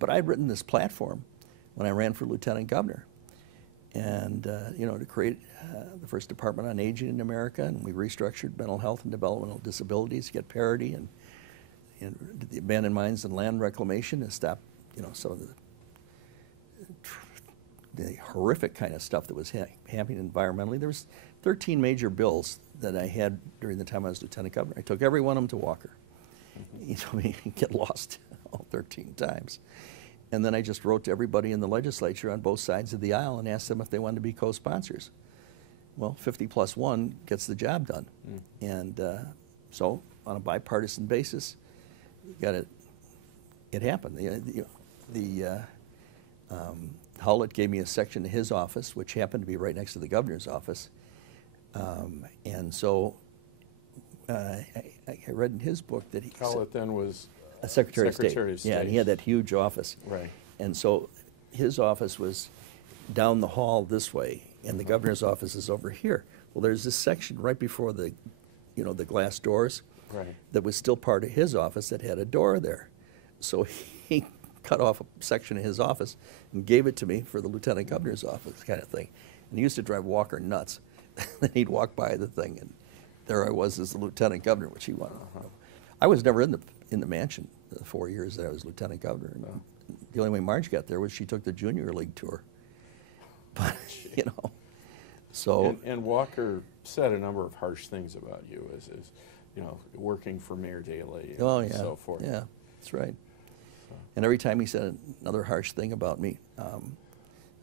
but I'd written this platform when I ran for lieutenant governor, and you know, to create the first department on aging in America, and we restructured mental health and developmental disabilities to get parity, and did the abandoned mines and land reclamation to stop, you know, some of the horrific kind of stuff that was happening environmentally. There was 13 major bills that I had during the time I was lieutenant governor. I took every one of them to Walker. He told me to get lost all 13 times. And then I just wrote to everybody in the legislature on both sides of the aisle and asked them if they wanted to be co-sponsors. Well, 50 plus 1 gets the job done. And so on a bipartisan basis, it happened. Howlett gave me a section in his office, which happened to be right next to the governor's office. And so I read in his book that Howlett then was a Secretary of State. State. Yeah, and he had that huge office. Right. And so his office was down the hall this way, and the governor's office is over here. Well, there's this section right before the, you know, the glass doors, right, that was still part of his office that had a door there. So he cut off a section of his office and gave it to me for the lieutenant governor's office kind of thing. And he used to drive Walker nuts. Then he'd walk by the thing, and there I was as the lieutenant governor, which he wanted. I was never in the mansion the 4 years that I was lieutenant governor. The only way Marge got there was she took the junior league tour. But you know, so and Walker said a number of harsh things about you as you know, working for Mayor Daley and so forth. Yeah, that's right. So. And every time he said another harsh thing about me,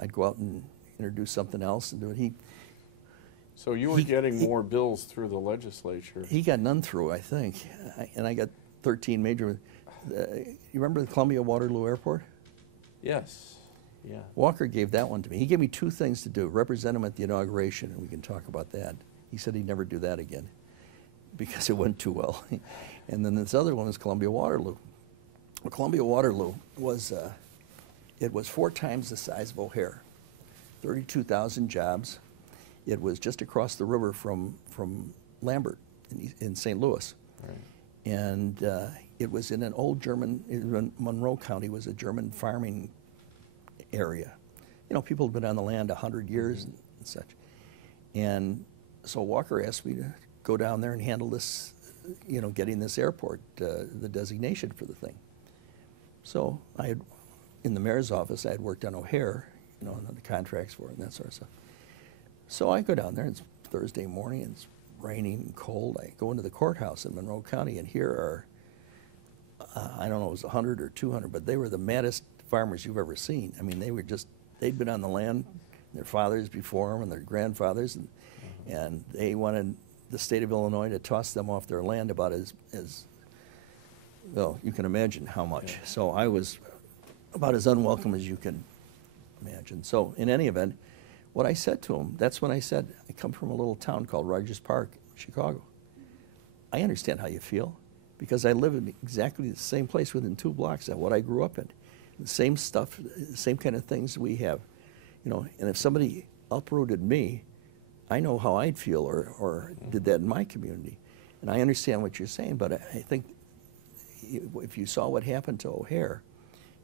I'd go out and introduce something else and do it. So you were getting more bills through the legislature. He got none through, I think, and I got 13 major. You remember the Columbia Waterloo Airport? Yes. Yeah. Walker gave that one to me. He gave me 2 things to do: represent him at the inauguration, and we can talk about that. He said he'd never do that again because it went too well. And then this other one was Columbia Waterloo. Well, Columbia Waterloo was it was 4 times the size of O'Hare, 32,000 jobs. It was just across the river from Lambert in St. Louis. Right. And it was in an old German, Monroe County was a German farming area. You know, people had been on the land 100 years and such. And so Walker asked me to go down there and handle this, you know, getting this airport, the designation for the thing. So I had, in the mayor's office, I had worked on O'Hare, you know, and the contracts for it and that sort of stuff. So I go down there, and it's Thursday morning, and it's raining and cold. I go into the courthouse in Monroe County, and here are, I don't know, it was 100 or 200, but they were the maddest farmers you've ever seen. I mean, they were just, they'd been on the land, their fathers before them and their grandfathers, and they wanted the state of Illinois to toss them off their land about as well, you can imagine how much. So I was about as unwelcome as you can imagine. So in any event, what I said to him, that's when I said, I come from a little town called Rogers Park, Chicago. I understand how you feel because I live in exactly the same place within 2 blocks of what I grew up in. The same stuff, the same kind of things we have. You know, and if somebody uprooted me, I know how I'd feel or did that in my community. And I understand what you're saying, but I think if you saw what happened to O'Hare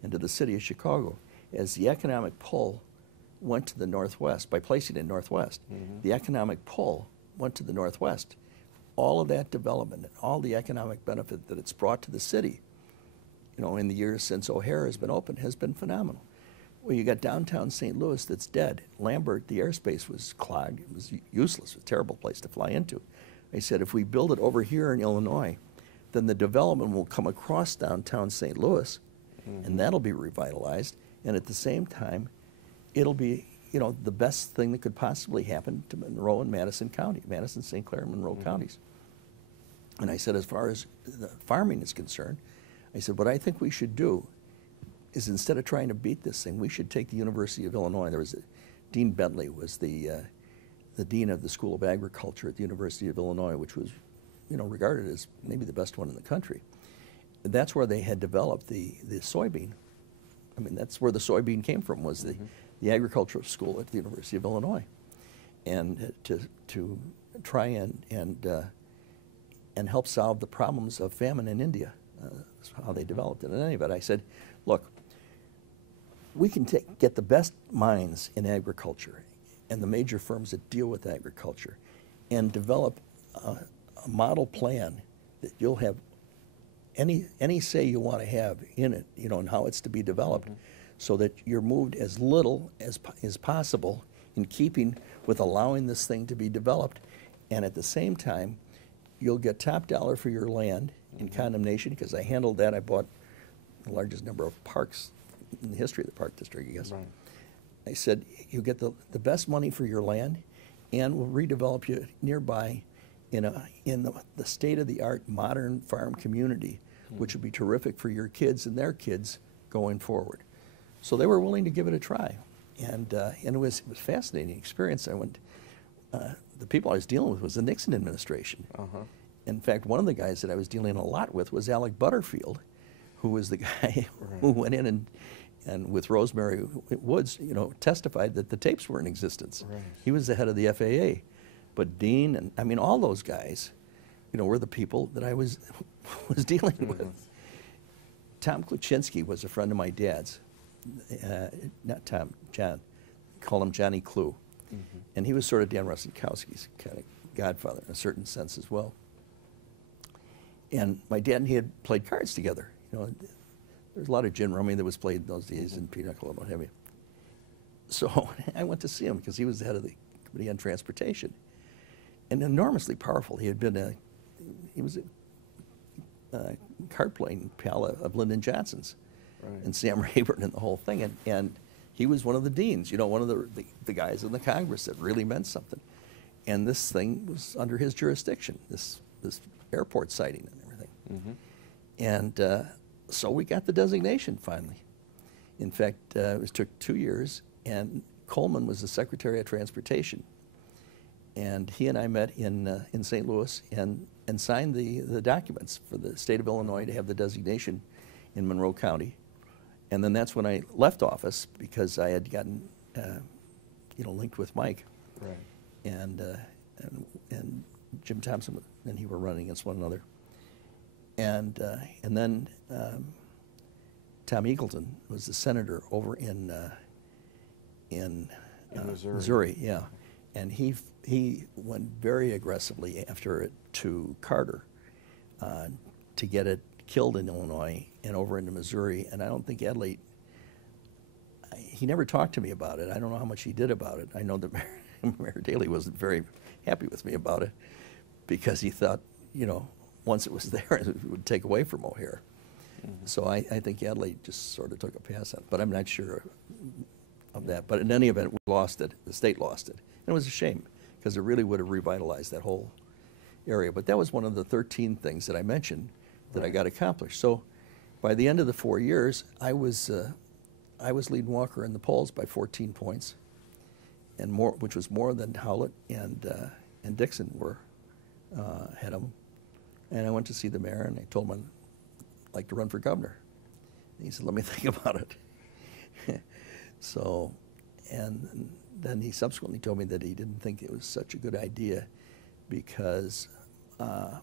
and to the city of Chicago, as the economic pull went to the Northwest, by placing it Northwest, the economic pull went to the Northwest. All of that development and all the economic benefit that it's brought to the city, you know, in the years since O'Hare has been open, has been phenomenal. Well, you got downtown St. Louis that's dead. Lambert, the airspace was clogged. It was useless, a terrible place to fly into. I said, if we build it over here in Illinois, then the development will come across downtown St. Louis, and that'll be revitalized. And at the same time, it'll be, you know, the best thing that could possibly happen to Monroe and Madison County, Madison, St. Clair, and Monroe counties. And I said, as far as the farming is concerned, I said, what I think we should do is instead of trying to beat this thing, we should take the University of Illinois. There was Dean Bentley was the dean of the School of Agriculture at the University of Illinois, which was, you know, regarded as maybe the best one in the country. And that's where they had developed the soybean. I mean, that's where the soybean came from, was the agricultural school at the University of Illinois. And to try and help solve the problems of famine in India. That's how they developed it. In any event, I said, look, we can get the best minds in agriculture and the major firms that deal with agriculture and develop a model plan that you'll have any say you want to have in it, you know, and how it's to be developed, so that you're moved as little as possible in keeping with allowing this thing to be developed, and at the same time, you'll get top dollar for your land in condemnation, because I handled that. I bought the largest number of parks in the history of the park district, I guess. Right. I said, you get the best money for your land, and we'll redevelop you nearby in the state-of-the-art modern farm community, which would be terrific for your kids and their kids going forward. So they were willing to give it a try, and it was a fascinating experience. I went. The people I was dealing with was the Nixon administration. In fact, one of the guys that I was dealing a lot with was Alec Butterfield, who was the guy who went in and with Rosemary Woods, you know, testified that the tapes were in existence. He was the head of the FAA. But Dean and, I mean, all those guys, you know, were the people that I was dealing with. Tom Kluczynski was a friend of my dad's. Not Tom, John. Call him Johnny Clue. And he was sort of Dan Rostenkowski's kind of godfather in a certain sense as well. And my dad and he had played cards together. You know, there's a lot of gin rummy that was played in those days, and pinochle and what have you. So I went to see him because he was the head of the Committee on Transportation, and enormously powerful. He was a card playing pal of Lyndon Johnson's, and Sam Rayburn and the whole thing, and he was one of the deans, you know, one of the guys in the Congress that really meant something. And this thing was under his jurisdiction, this airport siting and everything. And so we got the designation finally. In fact, it took 2 years, and Coleman was the Secretary of Transportation. And he and I met in St. Louis and signed the documents for the state of Illinois to have the designation in Monroe County. And then that's when I left office, because I had gotten, you know, linked with Mike, and Jim Thompson, and he were running against one another. And then Tom Eagleton was the senator over in Missouri, yeah, and he went very aggressively after it to Carter to get it killed in Illinois and over into Missouri. And I don't think Adlai, he never talked to me about it. I don't know how much he did about it. I know that Mayor Daley wasn't very happy with me about it, because he thought, you know, once it was there, it would take away from O'Hare. So I think Adlai just sort of took a pass on it, but I'm not sure of that. But in any event, we lost it. The state lost it. And it was a shame, because it really would have revitalized that whole area. But that was one of the 13 things that I mentioned that I got accomplished. So by the end of the 4 years, I was leading Walker in the polls by 14 points, and more, which was more than Howlett and Dixon were had them. And I went to see the mayor, and I told him I'd like to run for governor. And he said, "Let me think about it." So, and then he subsequently told me that he didn't think it was such a good idea, because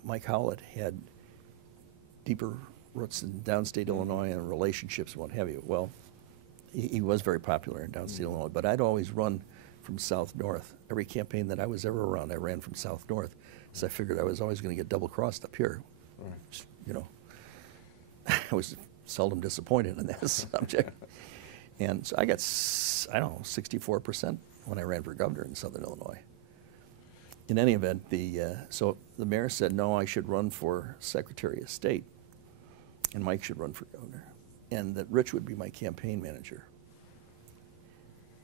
Mike Howlett had deeper roots in downstate Illinois and relationships and what have you. Well, he was very popular in downstate Illinois, but I'd always run from south-north. Every campaign that I was ever around, I ran from south-north, so I figured I was always going to get double-crossed up here. You know, I was seldom disappointed in that subject. And so I got, I don't know, 64% when I ran for governor in southern Illinois. In any event, so the mayor said, no, I should run for Secretary of State, and Mike should run for governor, and that Rich would be my campaign manager.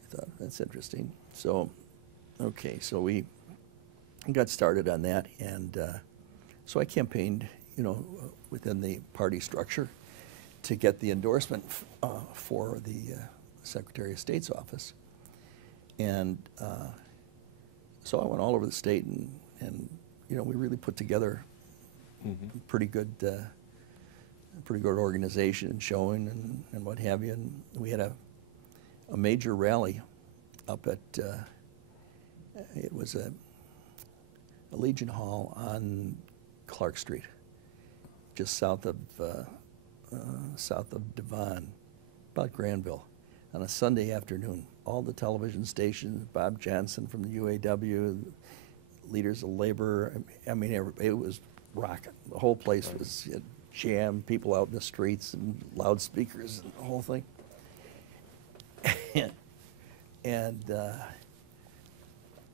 I thought, that's interesting. So, okay, so we got started on that, and so I campaigned, you know, within the party structure to get the endorsement for the Secretary of State's office. And so I went all over the state, and you know, we really put together a pretty good organization and showing and what have you. And we had a major rally up at it was a Legion Hall on Clark Street, just south of Devon, about Granville. on a Sunday afternoon. All the television stations, Bob Johnson from the UAW, leaders of labor. I mean, it was rocking. The whole place was jammed, people out in the streets and loudspeakers and the whole thing. and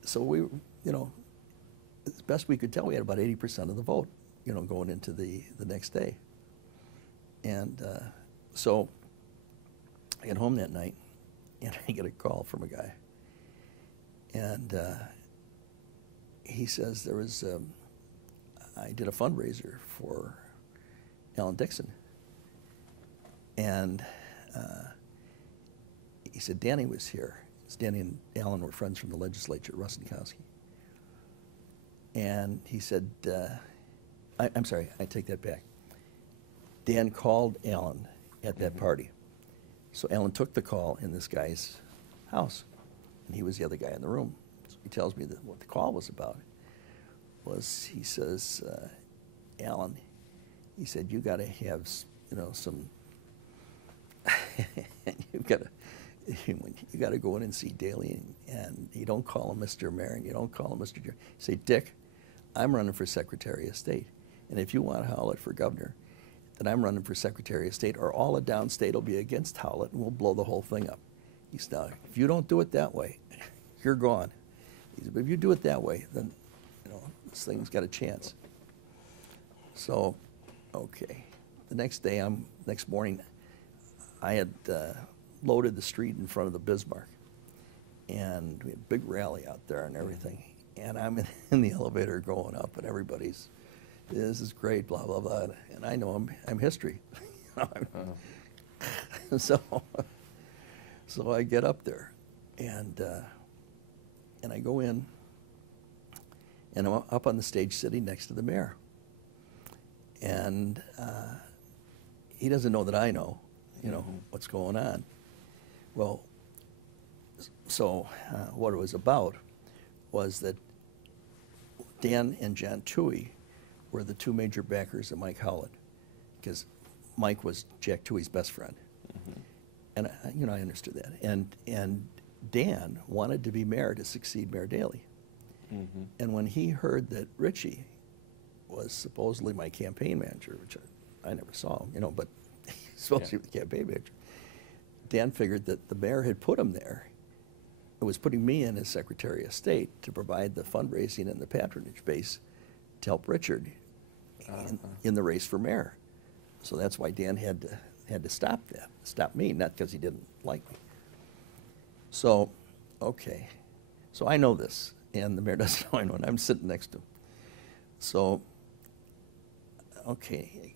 so we, as best we could tell, we had about 80% of the vote, going into the next day. And so I get home that night, and I get a call from a guy. And he says there was, I did a fundraiser for Alan Dixon. And he said, Danny was here. Danny and Alan were friends from the legislature, Russ and Kowski. And he said, I'm sorry, I take that back. Dan called Alan at that party. So Alan took the call in this guy's house, and he was the other guy in the room. So he tells me that what the call was about was, he says, Alan, he said, you got to have, some, you got to go in and see Daley, and you don't call him Mr. Mayor, and you don't call him Mr. Chair. Say, Dick, I'm running for Secretary of State, and if you want Howlett for governor, then I'm running for Secretary of State, or all of downstate will be against Howlett, and we'll blow the whole thing up. He said, now, if you don't do it that way, you're gone. He said, but if you do it that way, then this thing's got a chance. So, okay. The next day, next morning, I had loaded the street in front of the Bismarck, and we had a big rally out there and everything. And I'm in the elevator going up, and everybody's, this is great, blah, blah, blah. And I know I'm history. So I get up there, and I go in, and I'm up on the stage sitting next to the mayor. And he doesn't know that I know, what's going on. Well, so what it was about was that Dan and John Toohey were the two major backers of Mike Howlett, because Mike was Jack Toohey's best friend. And I understood that. And Dan wanted to be mayor to succeed Mayor Daley. And when he heard that Richie was supposedly my campaign manager, which I never saw him, but he's supposed to be the campaign manager, Dan figured that the mayor had put him there. It was putting me in as Secretary of State to provide the fundraising and the patronage base to help Richard in the race for mayor. So that's why Dan had to stop me, not because he didn't like me. So, okay. So I know this, and the mayor doesn't know I know it. I'm sitting next to him. So, okay,